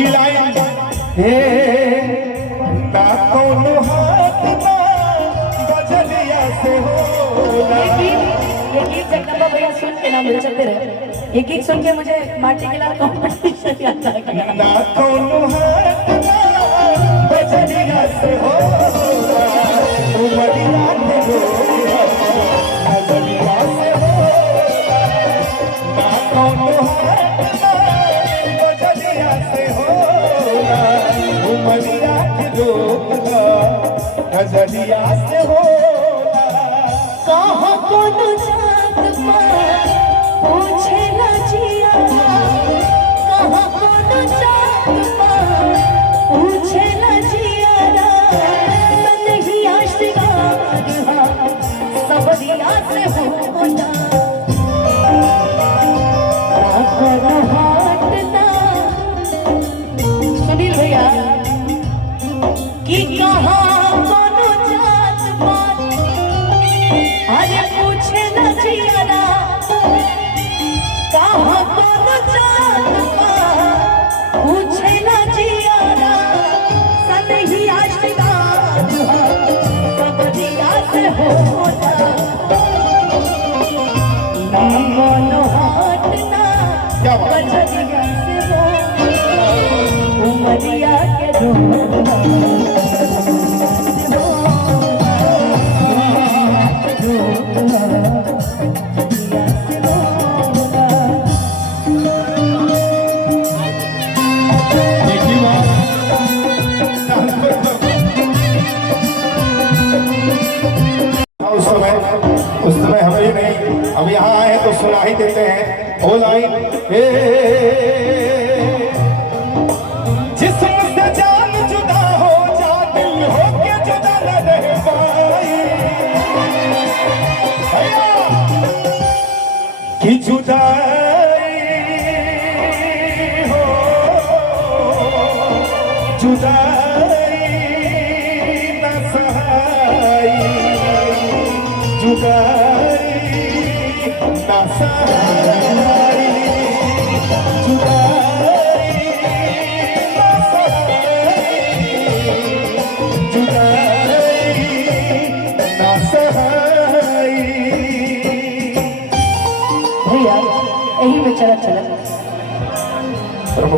ई line हे ना कोनो हाथ ना बजलिया से होला। ये गीत जगदम्बा भैया सुन के ना चलते रहे। ये गीत सुन के मुझे माटी के लाल कॉम्पिटिशन याद आ गया। ना कोनो हाथ ना बजलिया से होला, उमरिया के होला, बजलिया से होला। ना कोनो हाथ ना बजलिया से होला, उमरिया के होला, बजलिया से होला। कहाँ कोनो जात पात पूछे ना जिया, कहाँ कोनो जात पात पूछे ना जिया, नहीं आशिकान सब दिया से होना। हाट ना सुनील भैया कि कहाँ कोनो जात पात अरे पूछे न जियारा, कहाँ कोनो जात पात पूछे न जियारा, सनही आशिकान सब दिया से होना। ना कोनो हाट ना बजरिया से होना, उमरिया के रोना। उस समय हमें नहीं, अब यहाँ आए तो सुना ही देते हैं वो लाइन। जिस्म से जान जुदा हो जा, दिल हो के जुदा न रह पाई, कि जुदाई हो, जुदाई न सहाई, जुदाई ना सहाई, जुदाई ना सहाई, जुदाई ना सहाई। भैया यही में चला चला हम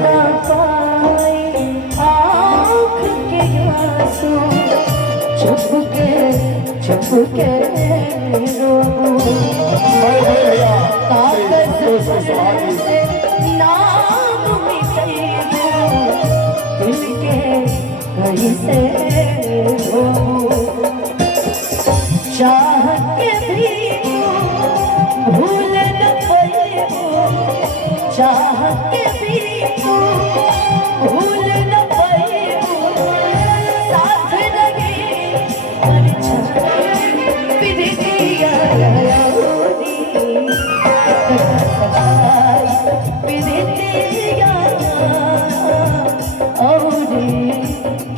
ना पाए आँख के आंसू, छुपके छुपके कागज से नाम मिटे दिल के कहीं से चाह के भी भूल न पाए, चाह के भी भूल न पाए, साथ लगे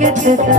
कितना